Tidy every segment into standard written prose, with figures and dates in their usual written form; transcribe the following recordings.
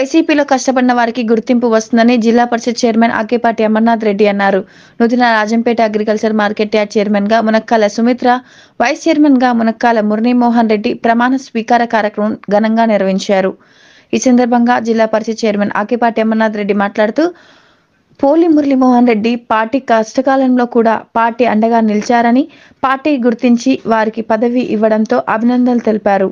వైసీపీలో కష్టపడిన వారికి గుర్తింపు వస్తుందని జిల్లా పరిషత్ చైర్మన్ ఆకేపాటి అమర్నాథ్ రెడ్డి అన్నారు. నూతన Rajampet agriculture market yard chairman గా మునక్కాల సుమిత్ర, వైస్ చైర్మన్ గా మునక్కాల మురళీమోహన్ రెడ్డి ప్రమాణ స్వీకార కార్యక్రమం ఘనంగా నిర్వహించారు. ఈ సందర్భంగా జిల్లా పరిషత్ చైర్మన్ ఆకేపాటి అమర్నాథ్ రెడ్డి మాట్లాడుతూ, పోలి మురళీమోహన్ రెడ్డి పార్టీ కష్టకాలంలో కూడా పార్టీ అండగా నిలిచారని, పార్టీ గుర్తించి వారికి పదవి ఇవ్వడంతో అభినందనలు తెలిపారు.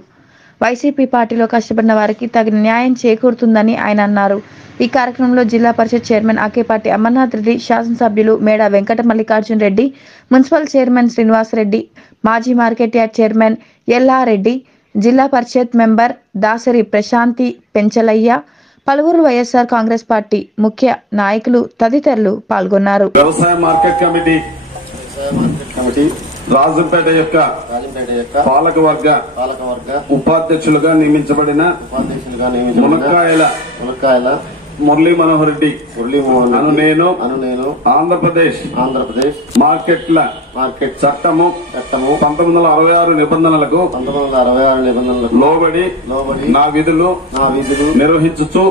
వైసీపీ పార్టీలో కష్టపడిన వారికి తగిన న్యాయం చేకూరుతుందని ఆయన అన్నారు. ఈ కార్యక్రమంలో జిల్లా పరిషత్ చైర్మన్ ఆకేపాటి అమర్నాథ్ రెడ్డి, శాసనసభ్యులు మేడా వెంకట మల్లికార్జున రెడ్డి, మున్సిపల్ చైర్మన్ శ్రీనివాసరెడ్డి, మాజీ మార్కెట్ యార్డ్ చైర్మన్ ఎల్లారెడ్డి, జిల్లా పరిషత్ మెంబర్ దాసరి ప్రశాంతి పెంచలయ్య, పలువురు వైఎస్ఆర్ కాంగ్రెస్ పార్టీ ముఖ్య నాయకులు తదితరులు పాల్గొన్నారు. వ్యవసాయ మార్కెట్ కమిటీ రాజంపేట యొక్క పాలకవర్గ ఉపాధ్యక్షులుగా నియమించబడిన మునక్కాయల మురళీ మనోహర్ రెడ్డి అను నేను ఆంధ్రప్రదేశ్ మార్కెట్ చట్టము 1966 నిబంధనలకు లోబడి నా విధులు నిర్వహించుచు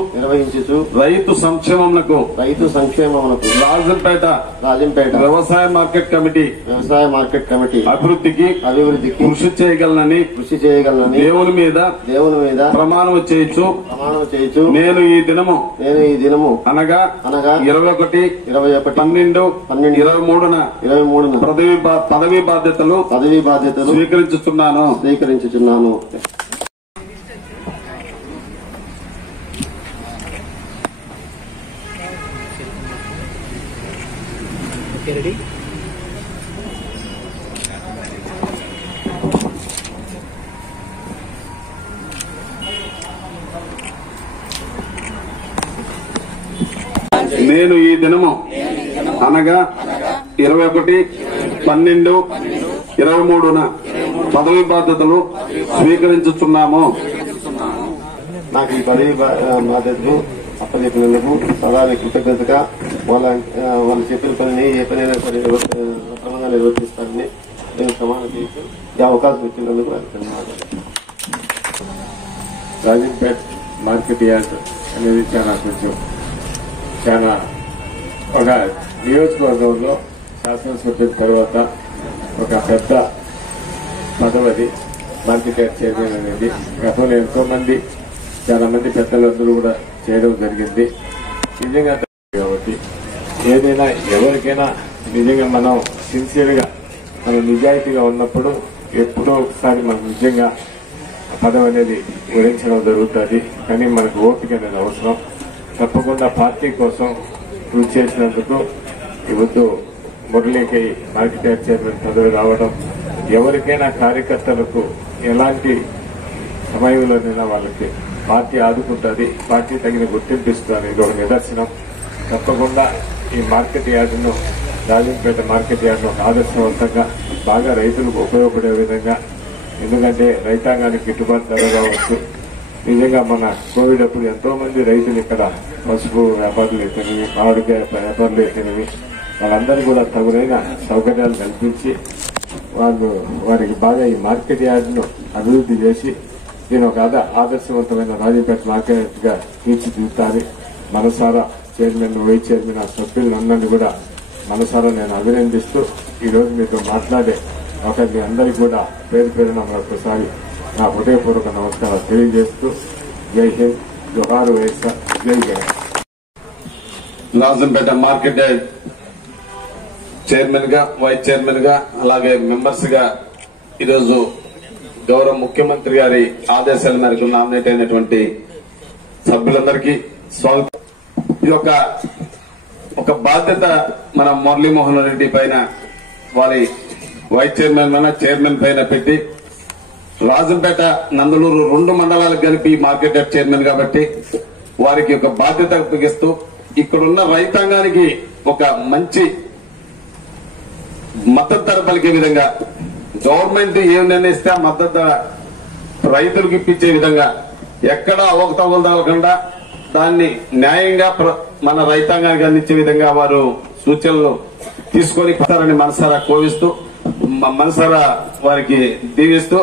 రైతు సంక్షేమమునకు రాజంపేట వ్యవసాయ మార్కెట్ కమిటీ అభివృద్ధికి కృషి చేయగలనని దేవుని మీద ప్రమాణం చేయొచ్చు. నేను ఈ దినము అనగా 21/12/23 పదవీ బాధ్యతలు స్వీకరించుచున్నాను. నేను ఈ దినము అనగా 21/12/23 పదవీ బాధ్యతలు స్వీకరించుతున్నాము. నాకు ఈ పదవి బాధ్యతలు అప్పచెప్పినందుకు సదా కృతజ్ఞతగా వాళ్ళు చెప్పిన పనిని ఏ పనైనా క్రమంగా నిర్వర్తిస్తారని నేను ప్రమాణం చేసి ఈ అవకాశం ఇచ్చినందుకు రాజంపేట మార్కెట్ యార్డ్ అనేది చాలా ఒక నియోజకవర్గంలో శాసనసభ్యుల తర్వాత ఒక పెద్ద పదవి మార్కెట్ యార్డ్ చైర్మన్ అనేది. గతంలో ఎంతో మంది చాలా మంది పెద్దలందరూ కూడా చేయడం జరిగింది. నిజంగా కాబట్టి ఏదైనా ఎవరికైనా నిజంగా మనం సిన్సియర్ గా మనం నిజాయితీగా ఉన్నప్పుడు ఎప్పుడో ఒకసారి మనకు నిజంగా పదవి అనేది గురించడం జరుగుతుంది. కానీ మనకు ఓపిక అనేది అవసరం. తప్పకుండా పార్టీ కోసం కృషి చేసినందుకు ఇవద్దు మురళీకి మార్కెట్ యార్డ్ చైర్మన్ పదవి రావడం ఎవరికైనా కార్యకర్తలకు ఎలాంటి సమయంలోనైనా వాళ్ళకి పార్టీ ఆదుకుంటుంది, పార్టీ తగిన గుర్తింపిస్తుంది. ఇది ఒక నిదర్శనం. తప్పకుండా ఈ మార్కెట్ యార్డును రాజంపేట మార్కెట్ యార్డును ఆదర్శవంతంగా బాగా రైతులకు ఉపయోగపడే విధంగా, ఎందుకంటే రైతాంగానికి గిట్టుబాటు ధర కావచ్చు. నిజంగా మన కోవిడ్ అప్పుడు ఎంతో మంది రైతులు ఇక్కడ పసుపు వ్యాపారులు అయితేనేవి, మామిడికాయ వ్యాపారులు అయితేనేవి వాళ్ళందరూ కూడా తగునైన సౌకర్యాలు కల్పించి వారికి బాగా ఈ మార్కెట్ యార్డును అభివృద్ధి చేసి దీని ఒక ఆదర్శవంతమైన రాజంపేట మార్కెట్ గా తీర్చిదిద్దుతారు. మనసారా చైర్మన్, వైస్ చైర్మన్, సభ్యులందరినీ కూడా మనసారా నేను అభినందిస్తూ ఈ రోజు మీతో మాట్లాడే మీ అందరికీ కూడా పేరు పేరున మరొకసారి నా హృదయపూర్వక నమస్కారాలు తెలియజేస్తూ జై హింద్, జోహార్ వైఎస్ఆర్, జై Jagan. Rajampet market yard chairman గా, వైస్ చైర్మన్ గా, అలాగే మెంబర్స్ గా ఈరోజు గౌరవ ముఖ్యమంత్రి గారి ఆదేశాల మేరకు నామినేట్ అయినటువంటి సభ్యులందరికీ స్వాగతం. ఇది ఒక బాధ్యత మన మురళీమోహన్ రెడ్డి పైన, వారి వైస్ చైర్మన్ పైన పెట్టి రాజంపేట, నందలూరు 2 మండలాలకు కలిపి మార్కెట్ యార్డ్ చైర్మన్ కాబట్టి వారికి ఒక బాధ్యత అప్పగిస్తూ ఇక్కడున్న రైతాంగానికి ఒక మంచి మద్దతు ధర పలికే విధంగా, గవర్నమెంట్ ఏం నిర్ణయిస్తే ఆ మద్దతు రైతులకు ఇప్పించే విధంగా, ఎక్కడా అవకతవకలు తగలకుండా దాన్ని న్యాయంగా మన రైతాంగానికి అందించే విధంగా వారు సూచనలు తీసుకొని మనసారా కోవిస్తూ, మనసారా వారికి దీవిస్తూ